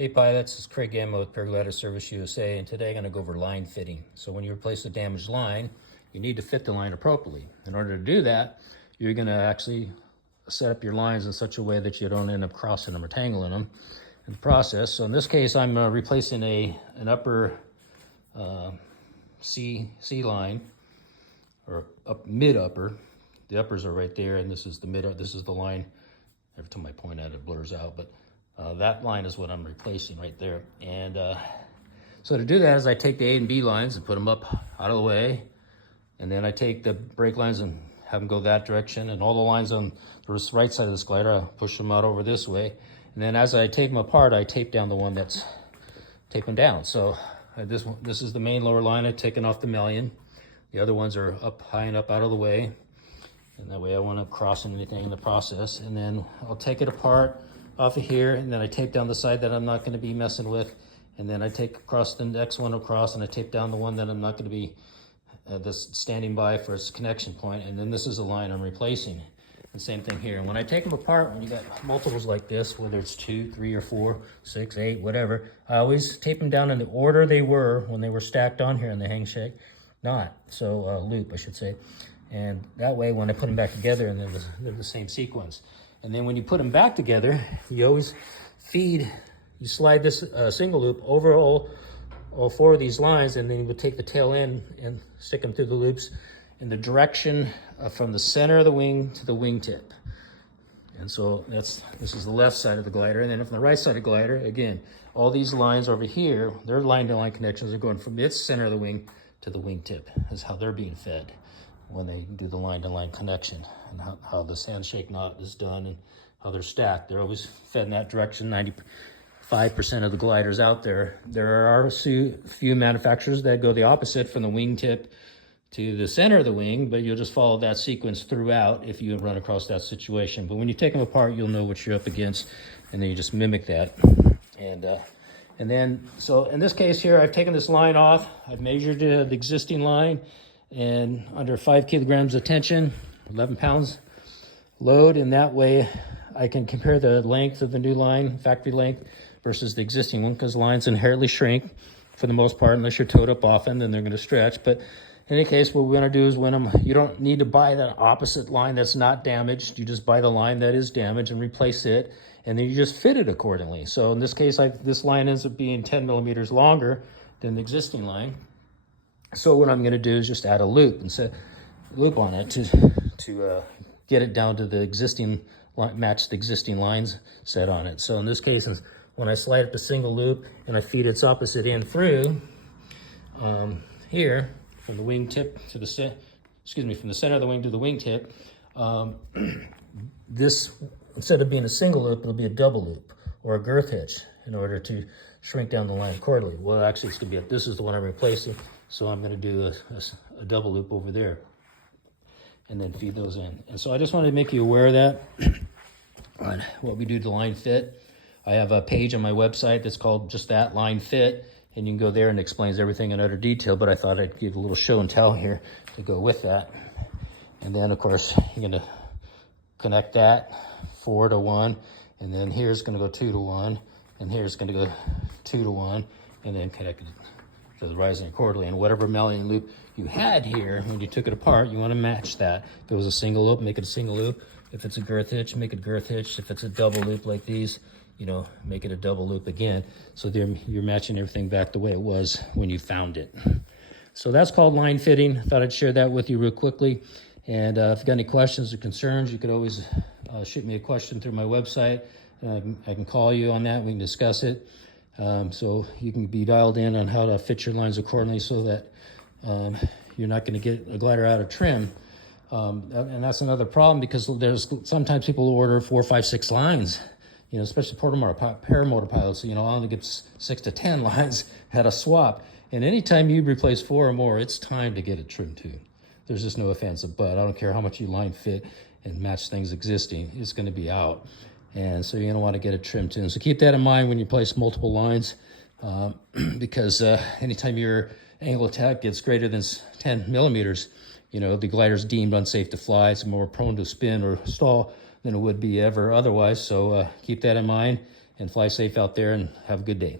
Hey pilots, it's Craig Gamma with Paraglider Service USA, and today I'm going to go over line fitting. So when you replace a damaged line, you need to fit the line appropriately. In order to do that, you're going to actually set up your lines in such a way that you don't end up crossing them or tangling them in the process. So in this case, I'm replacing an upper C line, or mid upper. The uppers are right there, and this is the mid. This is the line. Every time I point at it, it blurs out, but that line is what I'm replacing right there. And so to do that is I take the A and B lines and put them up out of the way, and then I take the brake lines and have them go that direction, and all the lines on the right side of this glider, I push them out over this way. And then as I take them apart, I tape down the one that's taping down. So this is the main lower line. I've taken off the mullion. The other ones are up high and up out of the way, and that way I won't end up crossing anything in the process. And then I'll take it apart off of here, and then I tape down the side that I'm not going to be messing with, and then I take across the next one across, and I tape down the one that I'm not going to be just standing by for its connection point, and then this is the line I'm replacing. The same thing here. And when I take them apart, when you got multiples like this, whether it's 2, 3, or 4, 6, 8, whatever, I always tape them down in the order they were when they were stacked on here in the hang shake, loop, I should say. And that way, when I put them back together, and they're the same sequence. And then when you put them back together, you always you slide this single loop over all 4 of these lines, and then you would take the tail end and stick them through the loops in the direction from the center of the wing to the wingtip. And so this is the left side of the glider. And then from the right side of the glider, again, all these lines over here, their line-to-line connections are going from its center of the wing to the wingtip. Is how they're being fed when they do the line-to-line connection, and how the handshake knot is done and how they're stacked. They're always fed in that direction. 95% of the gliders out there. There are a few manufacturers that go the opposite from the wingtip to the center of the wing, but you'll just follow that sequence throughout if you run across that situation. But when you take them apart, you'll know what you're up against, and then you just mimic that. And then, so in this case here, I've taken this line off. I've measured the existing line, and under 5 kilograms of tension, 11 pounds load, and that way I can compare the length of the new line, factory length, versus the existing one, because lines inherently shrink for the most part. Unless you're towed up often, then they're going to stretch. But in any case, what we're going to do is you don't need to buy the opposite line that's not damaged. You just buy the line that is damaged and replace it, and then you just fit it accordingly. So in this case, this line ends up being 10 millimeters longer than the existing line. So what I'm going to do is just add a loop and set a loop on it to get it down to the existing match the existing lines set on it. So in this case, when I slide up the single loop and I feed its opposite end through here from the wingtip to from the center of the wing to the wingtip, this, instead of being a single loop, it'll be a double loop or a girth hitch in order to shrink down the line accordingly. Well, actually, it's going to be this is the one I'm replacing. So I'm going to do a double loop over there and then feed those in. And so I just wanted to make you aware of that on what we do to line fit. I have a page on my website that's called just that, line fit, and you can go there and it explains everything in utter detail, but I thought I'd give a little show and tell here to go with that. And then, of course, you're going to connect that 4 to 1, and then here's going to go 2 to 1, and here's going to go 2 to 1, and then connect it to the rising accordingly. And whatever mullion loop you had here, when you took it apart, you want to match that. If it was a single loop, make it a single loop. If it's a girth hitch, make it a girth hitch. If it's a double loop like these, make it a double loop again. So you're matching everything back the way it was when you found it. So that's called line fitting. I thought I'd share that with you real quickly. And if you've got any questions or concerns, you could always shoot me a question through my website. I can call you on that. We can discuss it. So you can be dialed in on how to fit your lines accordingly so that you're not going to get a glider out of trim. And that's another problem, because sometimes people order 4, 5, 6 lines, especially paramotor pilots, I only get 6 to 10 lines at a swap. And anytime you replace 4 or more, it's time to get it trimmed too. There's just no offensive but. I don't care how much you line fit and match things existing, it's going to be out. And so you're going to want to get it trimmed too. So keep that in mind when you place multiple lines, because anytime your angle of attack gets greater than 10 millimeters, the glider's deemed unsafe to fly. It's more prone to spin or stall than it would be ever otherwise. So keep that in mind. and fly safe out there and have a good day.